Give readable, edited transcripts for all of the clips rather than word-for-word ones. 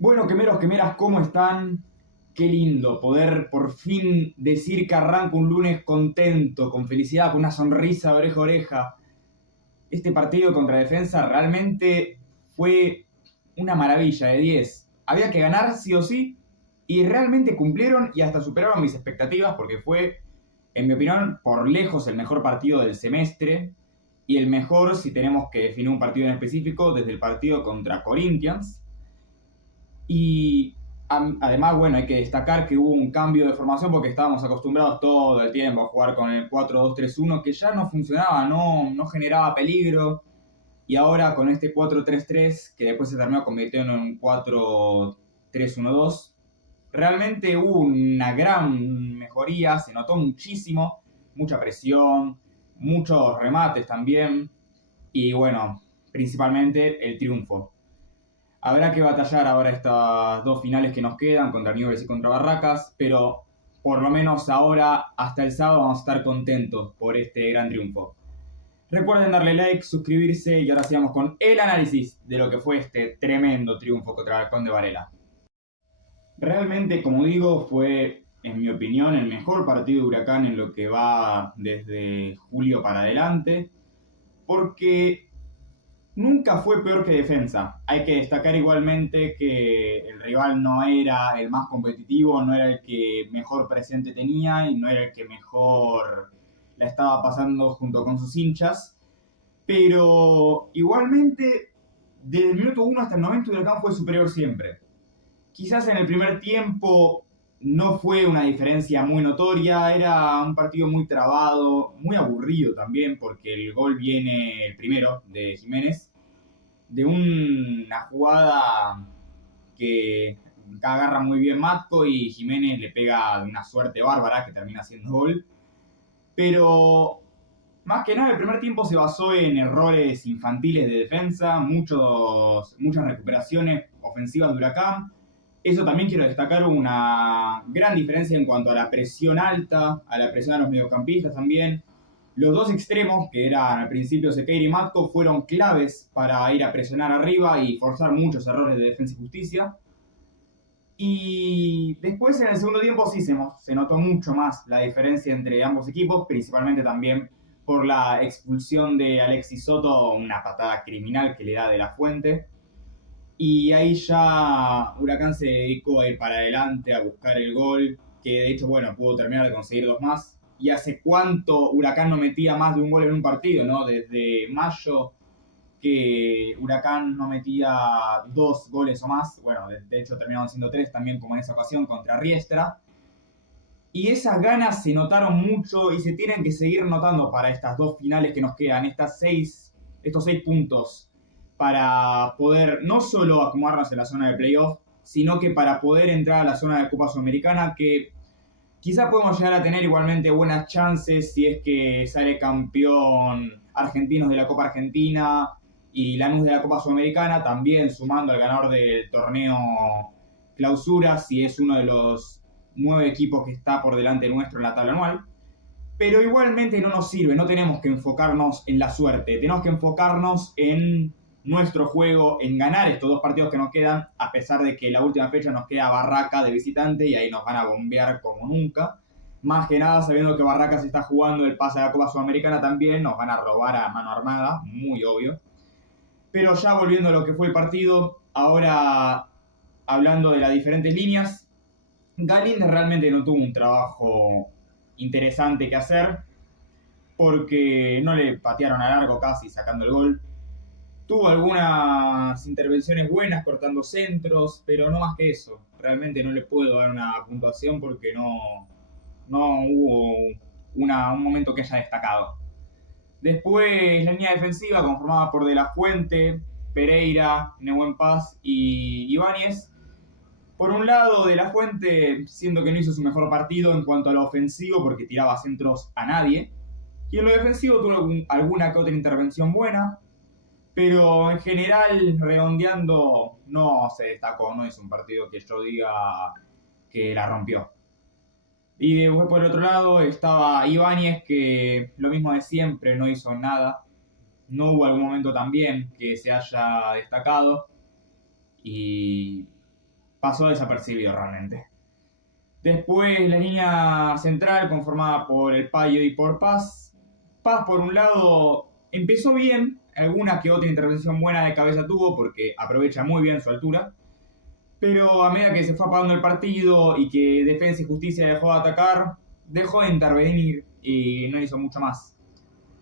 Bueno, quemeros, quemeras, ¿cómo están? Qué lindo poder por fin decir que arranco un lunes contento, con felicidad, con una sonrisa de oreja a oreja. Este partido contra Defensa realmente fue una maravilla de 10. Había que ganar sí o sí y realmente cumplieron y hasta superaron mis expectativas porque fue, en mi opinión, por lejos el mejor partido del semestre y el mejor si tenemos que definir un partido en específico desde el partido contra Corinthians. Y además, bueno, hay que destacar que hubo un cambio de formación porque estábamos acostumbrados todo el tiempo a jugar con el 4-2-3-1 que ya no funcionaba, no generaba peligro. Y ahora con este 4-3-3 que después se terminó convirtiendo en un 4-3-1-2, realmente hubo una gran mejoría, se notó muchísimo, mucha presión, muchos remates también. Y bueno, principalmente el triunfo. Habrá que batallar ahora estas dos finales que nos quedan contra Newell's y contra Barracas, pero por lo menos ahora, hasta el sábado, vamos a estar contentos por este gran triunfo. Recuerden darle like, suscribirse y ahora sigamos con el análisis de lo que fue este tremendo triunfo contra el Conde Varela. Realmente, como digo, fue, en mi opinión, el mejor partido de Huracán en lo que va desde julio para adelante, porque nunca fue peor que Defensa. Hay que destacar igualmente que el rival no era el más competitivo, no era el que mejor presente tenía y no era el que mejor la estaba pasando junto con sus hinchas. Pero igualmente, desde el minuto 1 hasta el 90, Huracán fue superior siempre. Quizás en el primer tiempo no fue una diferencia muy notoria, era un partido muy trabado, muy aburrido también, porque el gol viene el primero de Jiménez, de una jugada que agarra muy bien Matco y Jiménez le pega de una suerte bárbara que termina siendo gol. Pero más que nada el primer tiempo se basó en errores infantiles de defensa, muchas recuperaciones ofensivas de Huracán. Eso también quiero destacar una gran diferencia en cuanto a la presión alta, a la presión a los mediocampistas también. Los dos extremos, que eran al principio Sequeira y Matco, fueron claves para ir a presionar arriba y forzar muchos errores de defensa y justicia. Y después en el segundo tiempo sí se notó mucho más la diferencia entre ambos equipos, principalmente también por la expulsión de Alexis Soto, una patada criminal que le da de la Fuente. Y ahí ya Huracán se dedicó a ir para adelante, a buscar el gol, que de hecho, bueno, pudo terminar de conseguir dos más. Y hace cuánto Huracán no metía más de un gol en un partido, ¿no? Desde mayo que Huracán no metía dos goles o más. Bueno, de hecho terminaron siendo tres también, como en esa ocasión contra Riestra. Y esas ganas se notaron mucho y se tienen que seguir notando para estas dos finales que nos quedan, estos 6 puntos, para poder no solo acomodarnos en la zona de playoff, sino que para poder entrar a la zona de Copa Sudamericana, que quizá podemos llegar a tener igualmente buenas chances si es que sale campeón Argentinos de la Copa Argentina y Lanús de la Copa Sudamericana, también sumando al ganador del torneo Clausura, si es uno de los 9 equipos que está por delante nuestro en la tabla anual. Pero igualmente no nos sirve, no tenemos que enfocarnos en la suerte, tenemos que enfocarnos en nuestro juego, en ganar estos dos partidos que nos quedan, a pesar de que la última fecha nos queda Barraca de visitante y ahí nos van a bombear como nunca. Más que nada, sabiendo que Barraca se está jugando el pase a la Copa Sudamericana también, nos van a robar a mano armada, muy obvio. Pero ya volviendo a lo que fue el partido, ahora hablando de las diferentes líneas, Galíndez realmente no tuvo un trabajo interesante que hacer porque no le patearon a largo casi sacando el gol. Tuvo algunas intervenciones buenas cortando centros, pero no más que eso. Realmente no le puedo dar una puntuación porque no hubo un momento que haya destacado. Después, la línea defensiva conformada por De La Fuente, Pereira, Nehuen Paz y Ibáñez. Por un lado, De La Fuente, siendo que no hizo su mejor partido en cuanto a lo ofensivo porque tiraba centros a nadie. Y en lo defensivo tuvo alguna que otra intervención buena, pero en general, redondeando, no se destacó, no es un partido que yo diga que la rompió. Y después por el otro lado estaba Ibáñez, que lo mismo de siempre, no hizo nada. No hubo algún momento también que se haya destacado. Y pasó desapercibido realmente. Después la línea central conformada por el Payo y por Paz. Paz por un lado empezó bien, alguna que otra intervención buena de cabeza tuvo porque aprovecha muy bien su altura. Pero a medida que se fue apagando el partido y que Defensa y Justicia dejó de atacar, dejó de intervenir y no hizo mucho más.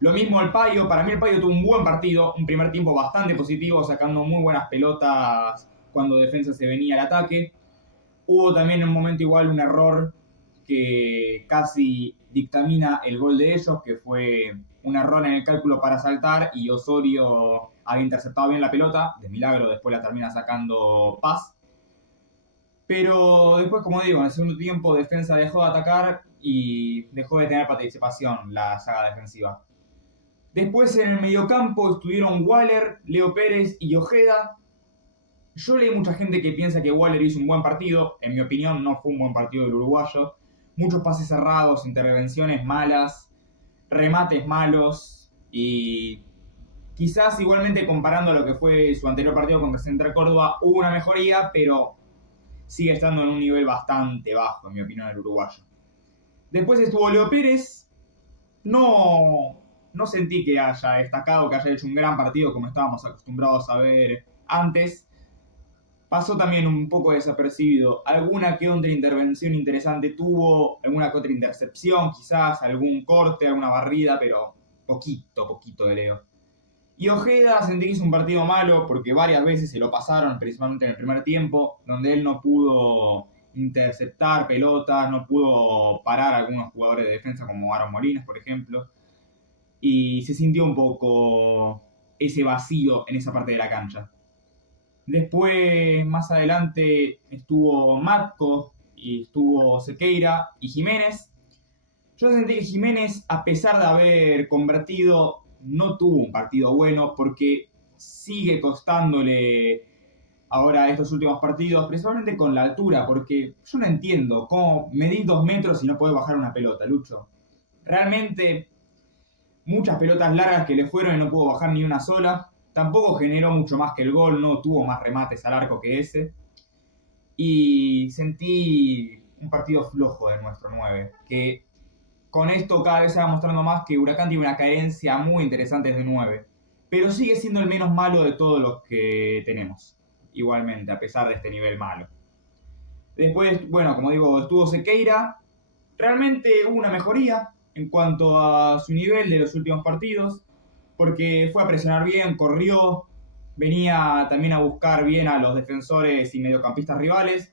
Lo mismo el Payo, para mí el Payo tuvo un buen partido, un primer tiempo bastante positivo, sacando muy buenas pelotas cuando Defensa se venía al ataque. Hubo también en un momento igual un error que casi dictamina el gol de ellos, que fue un error en el cálculo para saltar y Osorio había interceptado bien la pelota, de milagro después la termina sacando Paz. Pero después, como digo, en el segundo tiempo Defensa dejó de atacar y dejó de tener participación la saga defensiva. Después en el mediocampo estuvieron Waller, Leo Pérez y Ojeda. Yo leí mucha gente que piensa que Waller hizo un buen partido. En mi opinión no fue un buen partido del uruguayo. Muchos pases cerrados, intervenciones malas, remates malos y quizás igualmente comparando a lo que fue su anterior partido contra Central Córdoba hubo una mejoría, pero sigue estando en un nivel bastante bajo, en mi opinión, el uruguayo. Después estuvo Leo Pérez. No sentí que haya destacado, que haya hecho un gran partido como estábamos acostumbrados a ver antes. Pasó también un poco desapercibido. Alguna que otra intervención interesante tuvo, alguna que otra intercepción, quizás algún corte, alguna barrida, pero poquito de Leo. Y Ojeda sentí que hizo un partido malo porque varias veces se lo pasaron, principalmente en el primer tiempo, donde él no pudo interceptar pelotas, no pudo parar a algunos jugadores de defensa como Aaron Molinas, por ejemplo. Y se sintió un poco ese vacío en esa parte de la cancha. Después, más adelante, estuvo Matco y estuvo Sequeira y Jiménez. Yo sentí que Jiménez, a pesar de haber convertido, no tuvo un partido bueno porque sigue costándole ahora estos últimos partidos, principalmente con la altura, porque yo no entiendo cómo medís 2 metros y no podés bajar una pelota, Lucho. Realmente muchas pelotas largas que le fueron y no pudo bajar ni una sola. Tampoco generó mucho más que el gol, no tuvo más remates al arco que ese. Y sentí un partido flojo de nuestro 9, que con esto cada vez se va mostrando más que Huracán tiene una carencia muy interesante de 9. Pero sigue siendo el menos malo de todos los que tenemos. Igualmente, a pesar de este nivel malo. Después, bueno, como digo, estuvo Sequeira. Realmente hubo una mejoría en cuanto a su nivel de los últimos partidos. Porque fue a presionar bien, corrió. Venía también a buscar bien a los defensores y mediocampistas rivales.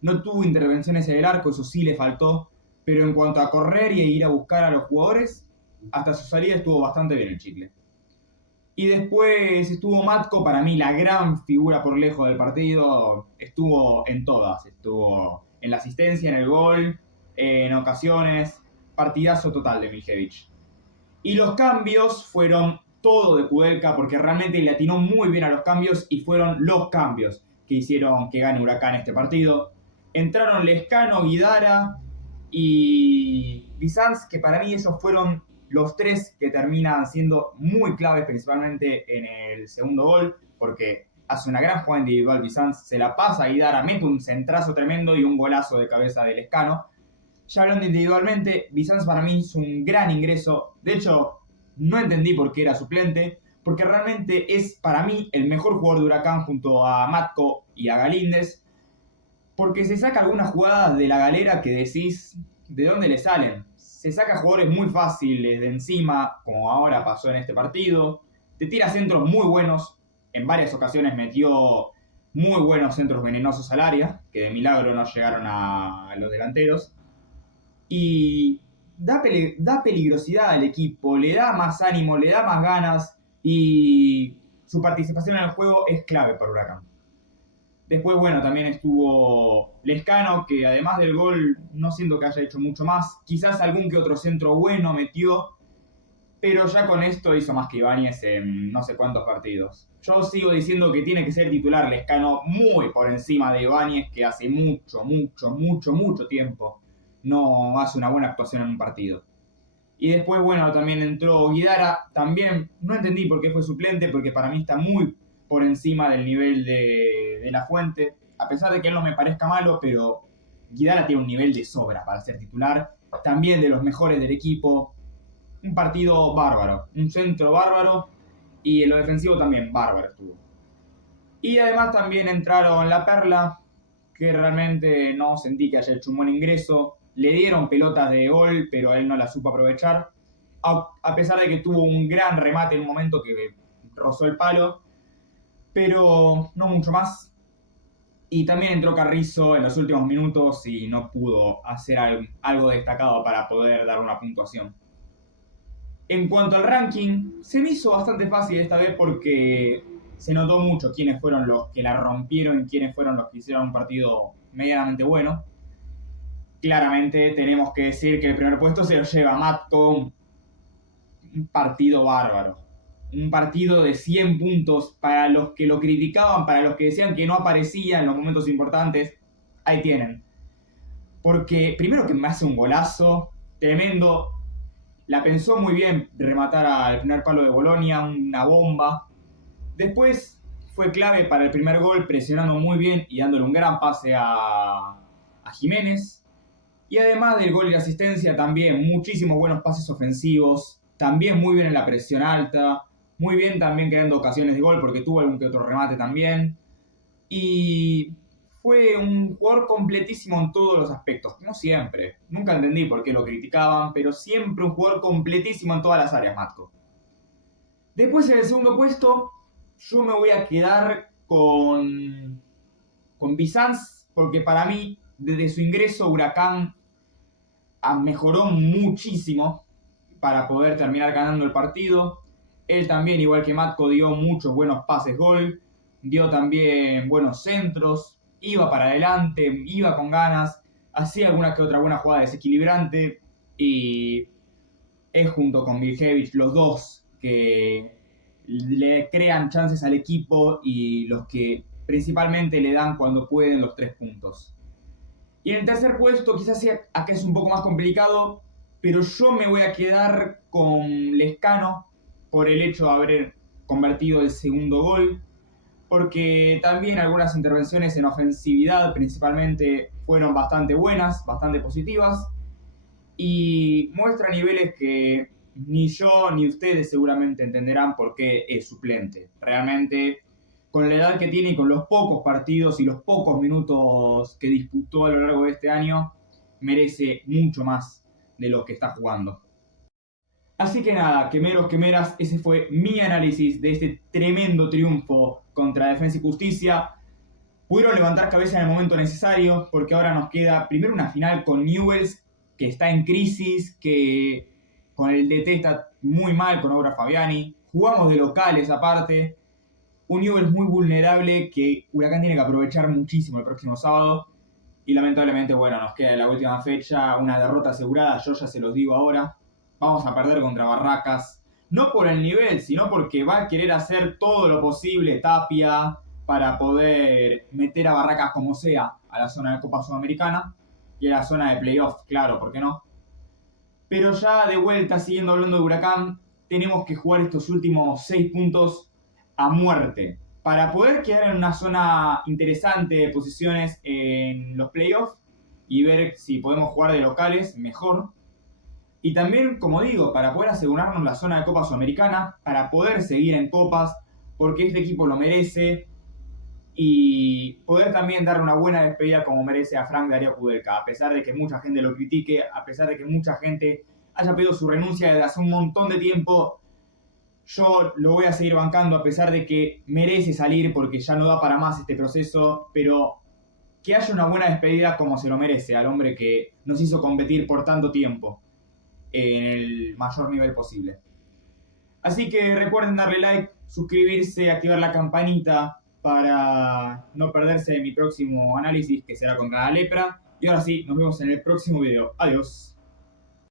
No tuvo intervenciones en el arco, eso sí le faltó. Pero en cuanto a correr y a ir a buscar a los jugadores, hasta su salida estuvo bastante bien el chicle. Y después estuvo Matco, para mí la gran figura por lejos del partido. Estuvo en todas. Estuvo en la asistencia, en el gol, en ocasiones. Partidazo total de Miljevic. Y los cambios fueron todo de Kudelka porque realmente le atinó muy bien a los cambios y fueron los cambios que hicieron que gane Huracán este partido. Entraron Lescano, Guidara y Bizanz, que para mí esos fueron los tres que terminan siendo muy claves, principalmente en el segundo gol, porque hace una gran jugada individual Bizanz, se la pasa a Guidara, mete un centrazo tremendo y un golazo de cabeza de Lescano. Ya hablando individualmente, Bizanz para mí es un gran ingreso. De hecho, no entendí por qué era suplente, porque realmente es para mí el mejor jugador de Huracán junto a Matco y a Galíndez, porque se saca algunas jugadas de la galera que decís de dónde le salen. Se saca jugadores muy fáciles de encima, como ahora pasó en este partido. Te tira centros muy buenos. En varias ocasiones metió muy buenos centros venenosos al área, que de milagro no llegaron a los delanteros. Y da peligrosidad al equipo, le da más ánimo, le da más ganas y su participación en el juego es clave para Huracán. Después, bueno, también estuvo Lescano, que además del gol no siento que haya hecho mucho más. Quizás algún que otro centro bueno metió, pero ya con esto hizo más que Ibáñez en no sé cuántos partidos. Yo sigo diciendo que tiene que ser titular Lescano muy por encima de Ibáñez, que hace mucho tiempo no hace una buena actuación en un partido. Y después, bueno, también entró Guidara. También no entendí por qué fue suplente, porque para mí está muy por encima del nivel de La Fuente. a pesar de que él no me parezca malo, pero Guidara tiene un nivel de sobra para ser titular, también de los mejores del equipo. Un partido bárbaro, un centro bárbaro y en lo defensivo también bárbaro estuvo. Y además también entraron La Perla, que realmente no sentí que haya hecho un buen ingreso. Le dieron pelotas de gol, pero él no las supo aprovechar. A pesar de que tuvo un gran remate en un momento que rozó el palo, pero no mucho más. Y también entró Carrizo en los últimos minutos y no pudo hacer algo destacado para poder dar una puntuación. En cuanto al ranking, se me hizo bastante fácil esta vez porque se notó mucho quiénes fueron los que la rompieron y quiénes fueron los que hicieron un partido medianamente bueno. Claramente tenemos que decir que el primer puesto se lo lleva Matko, un partido bárbaro. Un partido de 100 puntos para los que lo criticaban, para los que decían que no aparecía en los momentos importantes. Ahí tienen. Porque primero que me hace un golazo tremendo. La pensó muy bien rematar al primer palo de Bolonia, una bomba. Después fue clave para el primer gol, presionando muy bien y dándole un gran pase a Jiménez. Y además del gol y la asistencia, también muchísimos buenos pases ofensivos. También muy bien en la presión alta. Muy bien también creando ocasiones de gol porque tuvo algún que otro remate también. Y fue un jugador completísimo en todos los aspectos, como siempre. Nunca entendí por qué lo criticaban, pero siempre un jugador completísimo en todas las áreas, Matko. Después en el segundo puesto, yo me voy a quedar con Bizanz, porque para mí, desde su ingreso, Huracán mejoró muchísimo para poder terminar ganando el partido. Él también, igual que Matko, dio muchos buenos pases gol, dio también buenos centros, iba para adelante, iba con ganas, hacía alguna que otra buena jugada desequilibrante y es junto con Miljevic los dos que le crean chances al equipo y los que principalmente le dan cuando pueden los 3 puntos. Y en el tercer puesto, quizás sea acá es un poco más complicado, pero yo me voy a quedar con Lescano por el hecho de haber convertido el segundo gol, porque también algunas intervenciones en ofensividad principalmente fueron bastante buenas, bastante positivas, y muestra niveles que ni yo ni ustedes seguramente entenderán por qué es suplente. Realmente, con la edad que tiene y con los pocos partidos y los pocos minutos que disputó a lo largo de este año, merece mucho más de lo que está jugando. Así que nada, quemeros, quemeras, ese fue mi análisis de este tremendo triunfo contra Defensa y Justicia. Pudieron levantar cabeza en el momento necesario, porque ahora nos queda primero una final con Newell's, que está en crisis, que con el DT está muy mal, con Obra Fabiani. Jugamos de locales aparte. Un Newell's muy vulnerable que Huracán tiene que aprovechar muchísimo el próximo sábado. Y lamentablemente, bueno, nos queda en la última fecha una derrota asegurada, yo ya se los digo ahora. Vamos a perder contra Barracas. No por el nivel, sino porque va a querer hacer todo lo posible Tapia para poder meter a Barracas como sea a la zona de Copa Sudamericana y a la zona de playoff, claro, ¿por qué no? Pero ya de vuelta, siguiendo hablando de Huracán, tenemos que jugar estos últimos 6 puntos a muerte para poder quedar en una zona interesante de posiciones en los playoffs y ver si podemos jugar de locales mejor. Y también, como digo, para poder asegurarnos la zona de Copa Sudamericana, para poder seguir en copas, porque este equipo lo merece, y poder también darle una buena despedida como merece a Frank Darío Kudelka, a pesar de que mucha gente lo critique, a pesar de que mucha gente haya pedido su renuncia desde hace un montón de tiempo. Yo lo voy a seguir bancando a pesar de que merece salir porque ya no da para más este proceso, pero que haya una buena despedida como se lo merece al hombre que nos hizo competir por tanto tiempo en el mayor nivel posible. Así que recuerden darle like, suscribirse, activar la campanita para no perderse de mi próximo análisis que será contra la lepra. Y ahora sí, nos vemos en el próximo video. Adiós.